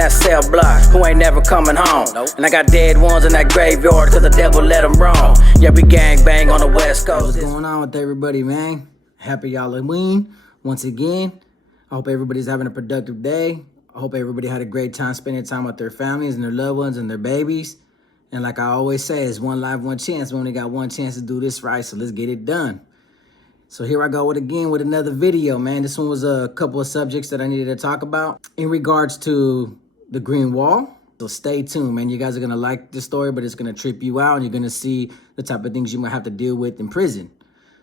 That cell block, who ain't never coming home. And I got dead ones in that graveyard cause the devil let them roam. Yeah, we gang bang on the West Coast. What's going on with everybody, man? Happy Halloween once again. I hope everybody's having a productive day. I hope everybody had a great time spending time with their families and their loved ones and their babies. And like I always say, it's one life, one chance. We only got one chance to do this right, so let's get it done. So here I go again with another video, man. This one was a couple of subjects that I needed to talk about in regards to the Green Wall. So stay tuned, man. You guys are going to like this story, but it's going to trip you out, and you're going to see the type of things you might have to deal with in prison.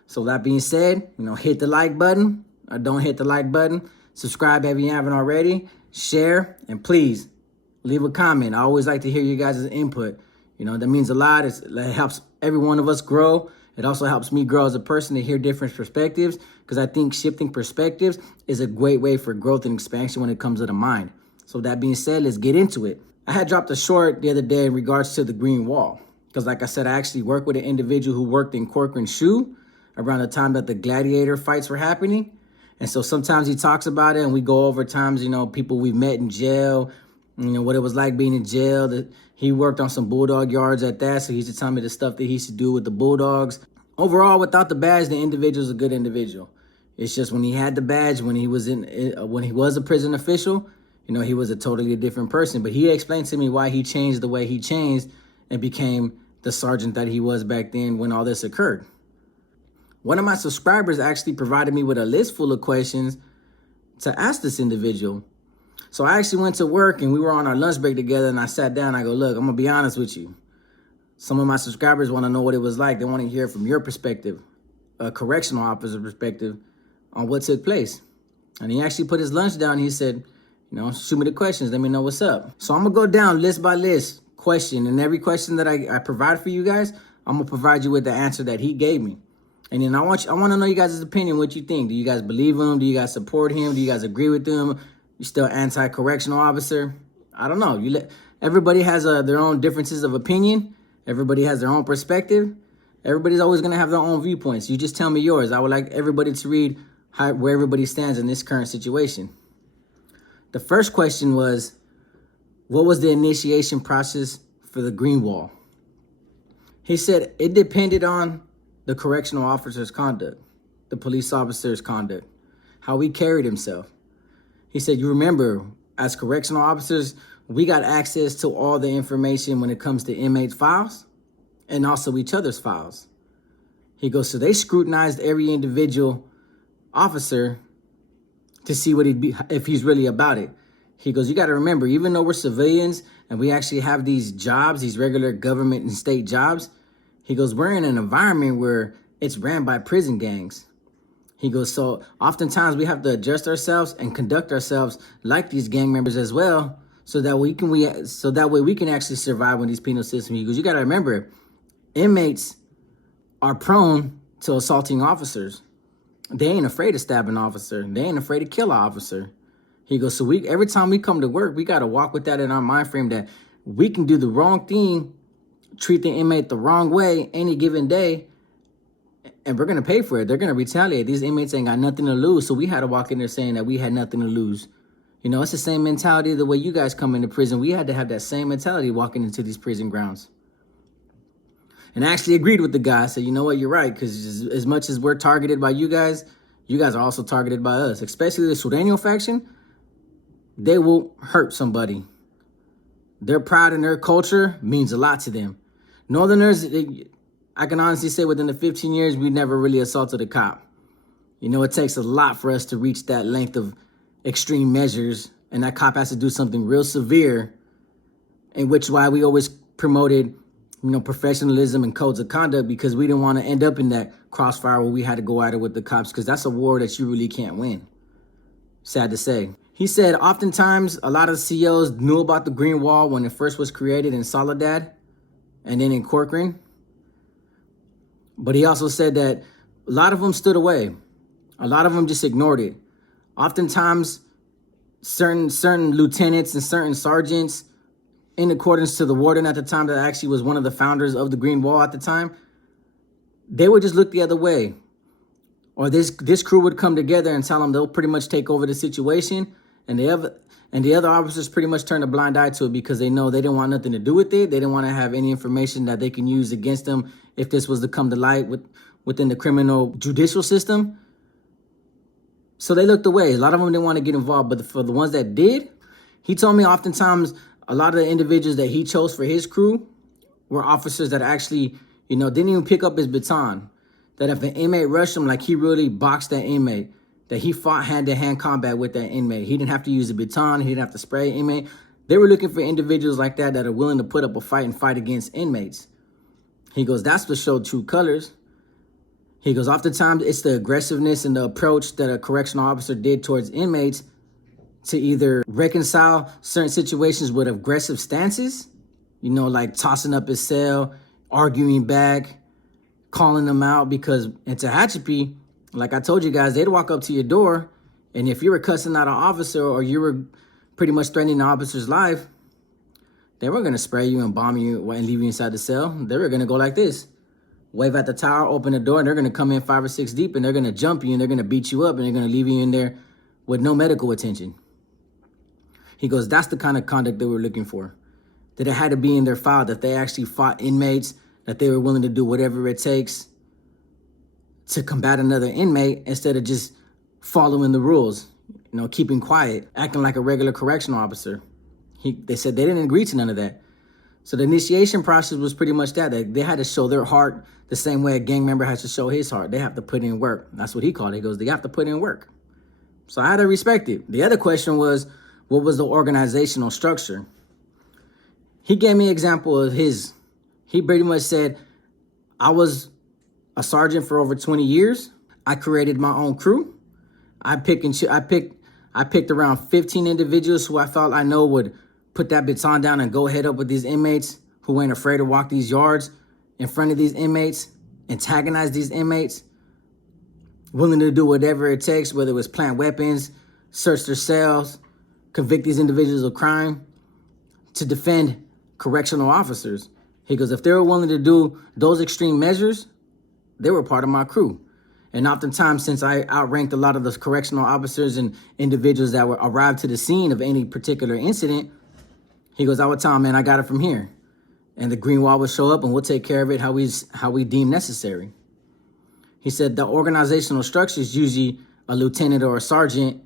So that being said, hit the like button, or don't hit the like button. Subscribe if you haven't already. Share, and please leave a comment. I always like to hear you guys' input. That means a lot. It helps every one of us grow. It also helps me grow as a person to hear different perspectives, because I think shifting perspectives is a great way for growth and expansion when it comes to the mind. So that being said, let's get into it. I had dropped a short the other day in regards to the Green Wall, because like I said, I actually worked with an individual who worked in Corcoran Shoe around the time that the gladiator fights were happening. And so sometimes he talks about it, and we go over times, people we've met in jail, what it was like being in jail. That he worked on some bulldog yards at that, so he used to tell me the stuff that he used to do with the bulldogs. Overall, without the badge, the individual's a good individual. It's just when he had the badge, when he was a prison official, he was a totally different person. But he explained to me why he changed the way he changed and became the sergeant that he was back then when all this occurred. One of my subscribers actually provided me with a list full of questions to ask this individual. So I actually went to work, and we were on our lunch break together, and I sat down. I go, look, I'm going to be honest with you. Some of my subscribers want to know what it was like. They want to hear from your perspective, a correctional officer perspective, on what took place. And he actually put his lunch down. He said, shoot me the questions. Let me know what's up. So I'm going to go down list by list question. And every question that I provide for you guys, I'm going to provide you with the answer that he gave me. And then I want to know you guys' opinion, what you think. Do you guys believe him? Do you guys support him? Do you guys agree with him? You still anti-correctional officer? I don't know. Everybody has their own differences of opinion. Everybody has their own perspective. Everybody's always going to have their own viewpoints. You just tell me yours. I would like everybody to read where everybody stands in this current situation. The first question was, what was the initiation process for the Green Wall? He said it depended on the correctional officer's conduct, the police officer's conduct, how he carried himself. He said, you remember, as correctional officers, we got access to all the information when it comes to inmates' files and also each other's files. He goes, so they scrutinized every individual officer to see if he's really about it. He goes, you got to remember, even though we're civilians and we actually have these jobs, these regular government and state jobs, he goes, we're in an environment where it's ran by prison gangs. He goes, so oftentimes we have to adjust ourselves and conduct ourselves like these gang members as well, so that way we can actually survive in these penal systems. He goes, you got to remember, inmates are prone to assaulting officers. They ain't afraid to stab an officer. They ain't afraid to kill an officer. He goes, so every time we come to work, we got to walk with that in our mind frame, that we can do the wrong thing, treat the inmate the wrong way any given day, and we're going to pay for it. They're going to retaliate. These inmates ain't got nothing to lose. So we had to walk in there saying that we had nothing to lose. It's the same mentality the way you guys come into prison. We had to have that same mentality walking into these prison grounds. And I actually agreed with the guy. I said, you know what, you're right. Because as much as we're targeted by you guys are also targeted by us. Especially the Sureño faction. They will hurt somebody. Their pride in their culture means a lot to them. Northerners, I can honestly say within the 15 years, we never really assaulted a cop. It takes a lot for us to reach that length of extreme measures, and that cop has to do something real severe, in which why we always promoted, professionalism and codes of conduct, because we didn't want to end up in that crossfire where we had to go at it with the cops, because that's a war that you really can't win. Sad to say. He said oftentimes a lot of the COs knew about the Green Wall when it first was created in Soledad and then in Corcoran. But he also said that a lot of them stood away. A lot of them just ignored it. Oftentimes, certain lieutenants and certain sergeants, in accordance to the warden at the time that actually was one of the founders of the Green Wall at the time, they would just look the other way. Or this crew would come together and tell them they'll pretty much take over the situation, And the other officers pretty much turned a blind eye to it because they know they didn't want nothing to do with it. They didn't want to have any information that they can use against them if this was to come to light within the criminal judicial system. So they looked away. A lot of them didn't want to get involved, but for the ones that did, he told me oftentimes a lot of the individuals that he chose for his crew were officers that actually, didn't even pick up his baton. That if an inmate rushed him, like he really boxed that inmate, that he fought hand-to-hand combat with that inmate. He didn't have to use a baton. He didn't have to spray an inmate. They were looking for individuals like that are willing to put up a fight and fight against inmates. He goes, that's what showed true colors. He goes, oftentimes it's the aggressiveness and the approach that a correctional officer did towards inmates to either reconcile certain situations with aggressive stances, like tossing up his cell, arguing back, calling them out. Because in Tehachapi, like I told you guys, they'd walk up to your door, and if you were cussing out an officer or you were pretty much threatening the officer's life, they weren't going to spray you and bomb you and leave you inside the cell. They were going to go like this. Wave at the tower, open the door, and they're going to come in 5 or 6 deep, and they're going to jump you, and they're going to beat you up, and they're going to leave you in there with no medical attention. He goes, that's the kind of conduct they were looking for. That it had to be in their file, that they actually fought inmates, that they were willing to do whatever it takes to combat another inmate instead of just following the rules, keeping quiet, acting like a regular correctional officer. They said they didn't agree to none of that. So the initiation process was pretty much that they had to show their heart the same way a gang member has to show his heart. They have to put in work. That's what he called it. He goes, they have to put in work. So I had to respect it. The other question was, what was the organizational structure? He gave me an example of his. He pretty much said, I was a sergeant for over 20 years. I created my own crew. I picked around 15 individuals who I felt I know would put that baton down and go head up with these inmates, who ain't afraid to walk these yards in front of these inmates, antagonize these inmates, willing to do whatever it takes, whether it was plant weapons, search their cells, convict these individuals of crime, to defend correctional officers. He goes, if they were willing to do those extreme measures, they were part of my crew. And oftentimes, since I outranked a lot of those correctional officers and individuals that were arrived to the scene of any particular incident, he goes, I would tell him, man, I got it from here. And the green wall would show up and we'll take care of it how we deem necessary. He said the organizational structure is usually a lieutenant or a sergeant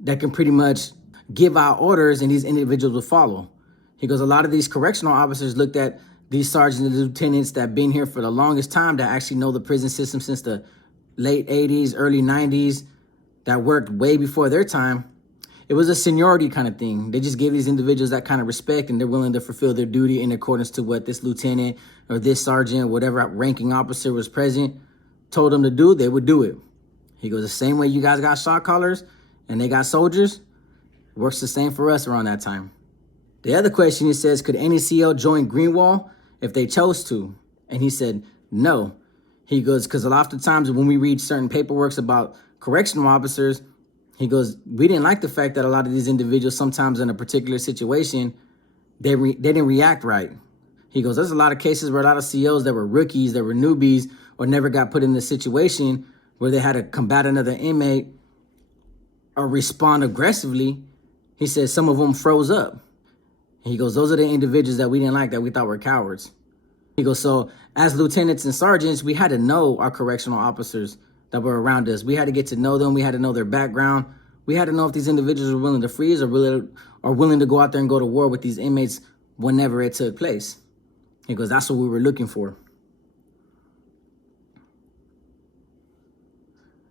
that can pretty much give out orders and these individuals will follow. He goes, a lot of these correctional officers looked at these sergeants and lieutenants that have been here for the longest time, that actually know the prison system since the late 80s, early 90s, that worked way before their time. It was a seniority kind of thing. They just gave these individuals that kind of respect, and they're willing to fulfill their duty in accordance to what this lieutenant or this sergeant, whatever ranking officer was present, told them to do, they would do it. He goes, the same way you guys got shot callers and they got soldiers, works the same for us around that time. The other question, he says, could any CO join Greenwall if they chose to? And he said, no. He goes, because a lot of times when we read certain paperwork about correctional officers, he goes, we didn't like the fact that a lot of these individuals, sometimes in a particular situation, they didn't react right. He goes, there's a lot of cases where a lot of COs that were rookies, that were newbies, or never got put in the situation where they had to combat another inmate or respond aggressively. He says some of them froze up. He goes, those are the individuals that we didn't like, that we thought were cowards. He goes, so as lieutenants and sergeants, we had to know our correctional officers that were around us. We had to get to know them. We had to know their background. We had to know if these individuals were willing to freeze or willing to go out there and go to war with these inmates whenever it took place. He goes, that's what we were looking for.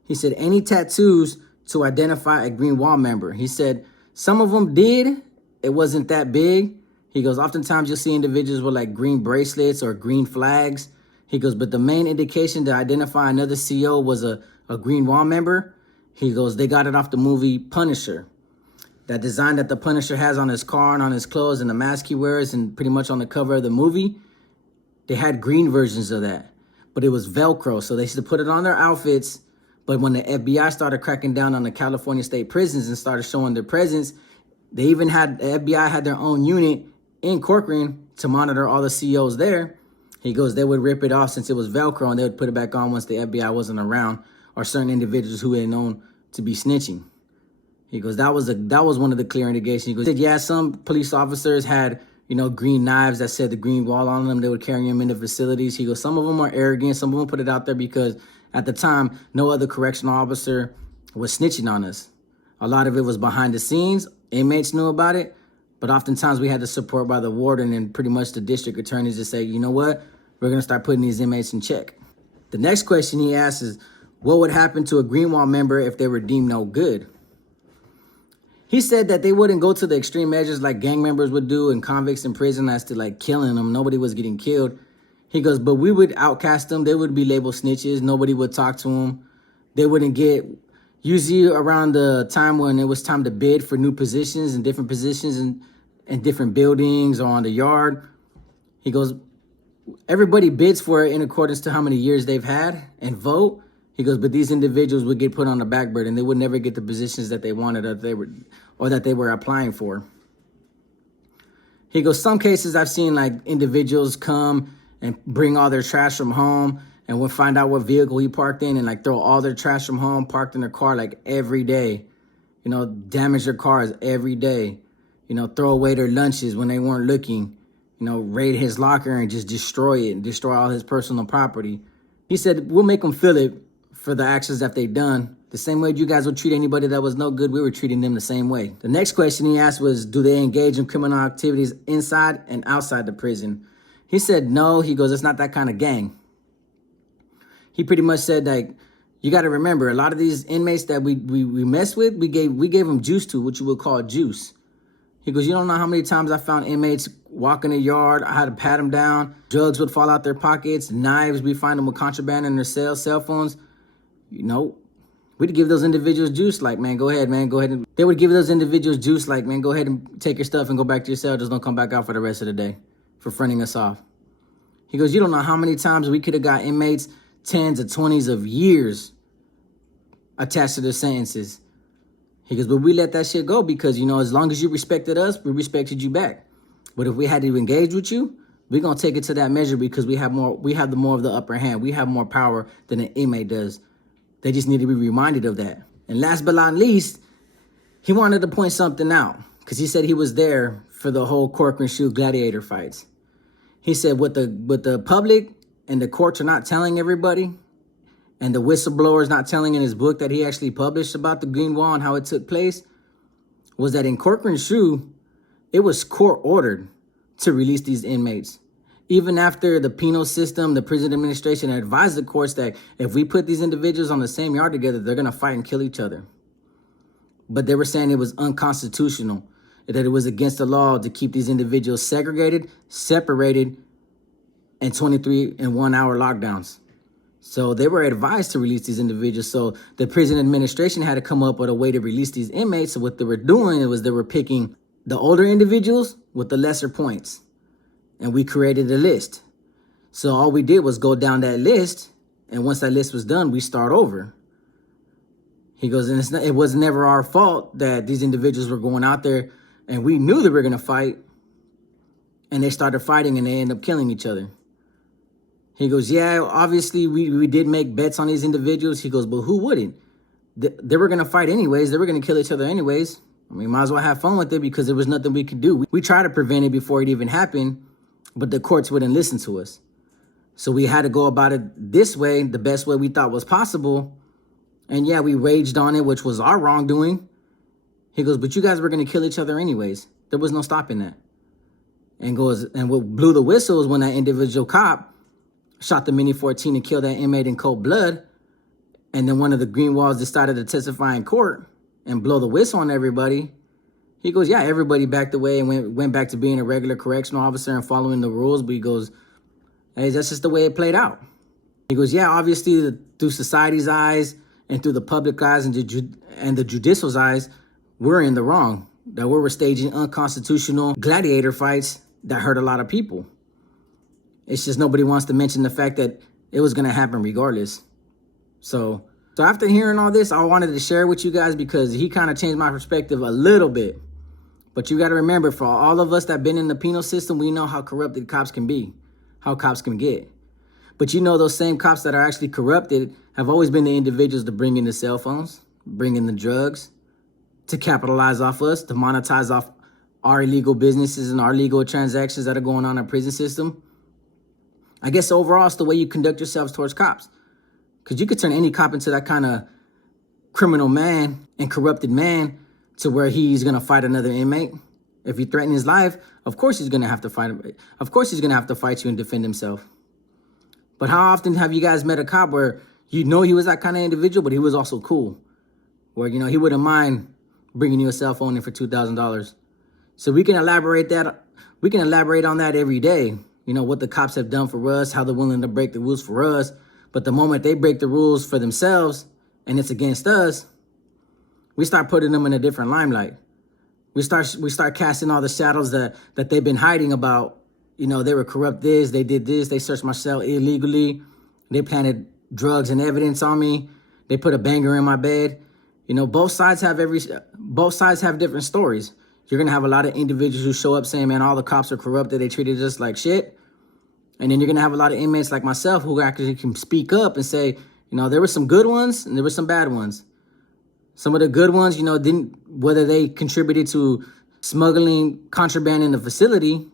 He said, any tattoos to identify a Green Wall member? He said, some of them did. It wasn't that big. He goes, oftentimes you'll see individuals with like green bracelets or green flags. He goes, but the main indication to identify another CO was a Green Wall member. He goes, they got it off the movie Punisher. That design that the Punisher has on his car and on his clothes and the mask he wears and pretty much on the cover of the movie, they had green versions of that. But it was Velcro, so they used to put it on their outfits. But when the FBI started cracking down on the California state prisons and started showing their presence, they even had, the FBI had their own unit in Corcoran to monitor all the COs there. He goes, they would rip it off since it was Velcro, and they would put it back on once the FBI wasn't around, or certain individuals who had known to be snitching. He goes, that was one of the clear indications. He goes, yeah, some police officers had, green knives that said the green wall on them. They would carry them into facilities. He goes, some of them are arrogant. Some of them put it out there because at the time, no other correctional officer was snitching on us. A lot of it was behind the scenes. Inmates knew about it, but oftentimes we had the support by the warden and pretty much the district attorneys to say, you know what, we're going to start putting these inmates in check. The next question he asks is, what would happen to a Greenwall member if they were deemed no good? He said that they wouldn't go to the extreme measures like gang members would do and convicts in prison as to like killing them. Nobody was getting killed. He goes, but we would outcast them. They would be labeled snitches. Nobody would talk to them. They wouldn't get, usually around the time when it was time to bid for new positions and different positions in different buildings or on the yard. He goes, everybody bids for it in accordance to how many years they've had and vote. He goes, but these individuals would get put on the back burner and they would never get the positions that they wanted or that they were applying for. He goes, some cases I've seen like individuals come and bring all their trash from home and we'll find out what vehicle he parked in and like throw all their trash from home, parked in their car like every day, damage their cars every day, throw away their lunches when they weren't looking, raid his locker and just destroy it and destroy all his personal property. He said, we'll make them feel it for the actions that they've done. The same way you guys would treat anybody that was no good, we were treating them the same way. The next question he asked was, do they engage in criminal activities inside and outside the prison? He said no. He goes, it's not that kind of gang. He pretty much said, like, you got to remember, a lot of these inmates that we mess with, we gave them juice to, what you would call juice. He goes, you don't know how many times I found inmates walk in the yard. I had to pat them down. Drugs would fall out their pockets. Knives, we find them with contraband in their cell phones. We'd give those individuals juice like, man, go ahead, man, go ahead. They would give those individuals juice like, man, go ahead and take your stuff and go back to your cell. Just don't come back out for the rest of the day for fronting us off. He goes, you don't know how many times we could have got inmates 10s or 20s of years attached to their sentences. He goes, but we let that shit go because, as long as you respected us, we respected you back. But if we had to engage with you, we're going to take it to that measure because we have more of the upper hand. We have more power than an inmate does. They just need to be reminded of that. And last but not least, he wanted to point something out because he said he was there for the whole cork and shoe gladiator fights. He said what the public and the courts are not telling everybody, and the whistleblower is not telling in his book that he actually published about the Green Wall and how it took place, was that in Corcoran Shoe, it was court ordered to release these inmates. Even after the penal system, the prison administration advised the courts that if we put these individuals on the same yard together, they're going to fight and kill each other. But they were saying it was unconstitutional, that it was against the law to keep these individuals segregated, separated, and 23 and 1 hour lockdowns. So they were advised to release these individuals. So the prison administration had to come up with a way to release these inmates. So what they were doing was they were picking the older individuals with the lesser points. And we created a list. So all we did was go down that list. And once that list was done, we start over. He goes, and it was never our fault that these individuals were going out there and we knew they were going to fight. And they started fighting and they ended up killing each other. He goes, yeah, obviously we did make bets on these individuals. He goes, but who wouldn't? They were going to fight anyways. They were going to kill each other anyways. I mean, might as well have fun with it because there was nothing we could do. We tried to prevent it before it even happened, but the courts wouldn't listen to us. So we had to go about it this way, the best way we thought was possible. And yeah, we raged on it, which was our wrongdoing. He goes, but you guys were going to kill each other anyways. There was no stopping that. And goes, and what blew the whistle was when that individual cop shot the Mini 14 and killed that inmate in cold blood. And then one of the Green Walls decided to testify in court and blow the whistle on everybody. He goes, yeah, everybody backed away and went back to being a regular correctional officer and following the rules. But he goes, hey, that's just the way it played out. He goes, yeah, obviously through society's eyes and through the public eyes and the judicial's eyes, we're in the wrong. That we were staging unconstitutional gladiator fights that hurt a lot of people. It's just nobody wants to mention the fact that it was going to happen regardless. So after hearing all this, I wanted to share with you guys because he kind of changed my perspective a little bit. But you got to remember, for all of us that been in the penal system, we know how corrupted cops can be, how cops can get. But those same cops that are actually corrupted have always been the individuals to bring in the cell phones, bring in the drugs, to capitalize off us, to monetize off our illegal businesses and our legal transactions that are going on in the prison system. I guess overall, it's the way you conduct yourselves towards cops. Because you could turn any cop into that kind of criminal man and corrupted man to where he's going to fight another inmate. If you threaten his life, of course he's going to have to fight him. Of course he's going to have to fight you and defend himself. But how often have you guys met a cop where you know he was that kind of individual, but he was also cool? Where, you know, he wouldn't mind bringing you a cell phone in for $2,000. So we can elaborate on that every day. You know, what the cops have done for us, how they're willing to break the rules for us. But the moment they break the rules for themselves and it's against us, we start putting them in a different limelight. We start casting all the shadows that they've been hiding about. You know, they were corrupt this, they did this, they searched my cell illegally. They planted drugs and evidence on me. They put a banger in my bed. You know, both sides have different stories. You're going to have a lot of individuals who show up saying, man, all the cops are corrupted. They treated us like shit. And then you're going to have a lot of inmates like myself who actually can speak up and say, you know, there were some good ones and there were some bad ones. Some of the good ones, you know, whether they contributed to smuggling contraband in the facility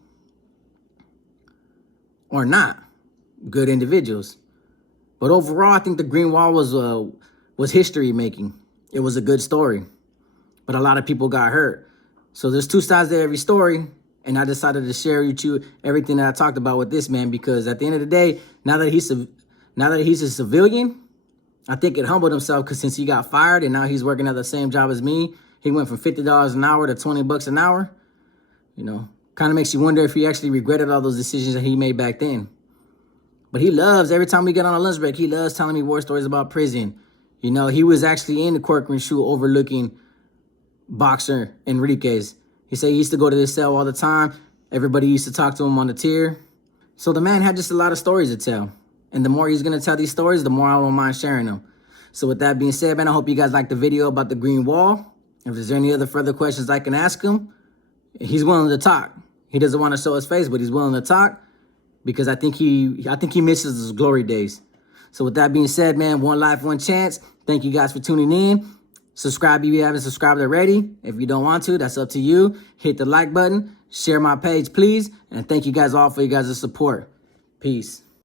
or not, good individuals. But overall, I think the Green Wall was history making. It was a good story, but a lot of people got hurt. So there's two sides to every story. And I decided to share with you everything that I talked about with this man, because at the end of the day, now that he's a civilian, I think it humbled himself, because since he got fired and now he's working at the same job as me, he went from $50 an hour to $20 an hour. You know, kind of makes you wonder if he actually regretted all those decisions that he made back then. But he loves, every time we get on a lunch break, he loves telling me war stories about prison. You know, he was actually in the courtroom shoe overlooking boxer Enriquez. He said he used to go to this cell all the time. Everybody used to talk to him on the tier. So the man had just a lot of stories to tell. And the more he's going to tell these stories, the more I don't mind sharing them. So with that being said, man, I hope you guys liked the video about the Green Wall. If there's any other further questions I can ask him, he's willing to talk. He doesn't want to show his face, but he's willing to talk, because I think he misses his glory days. So with that being said, man, one life, one chance. Thank you guys for tuning in. Subscribe if you haven't subscribed already. If you don't want to, that's up to you. Hit the like button. Share my page, please. And thank you guys all for your guys' support. Peace.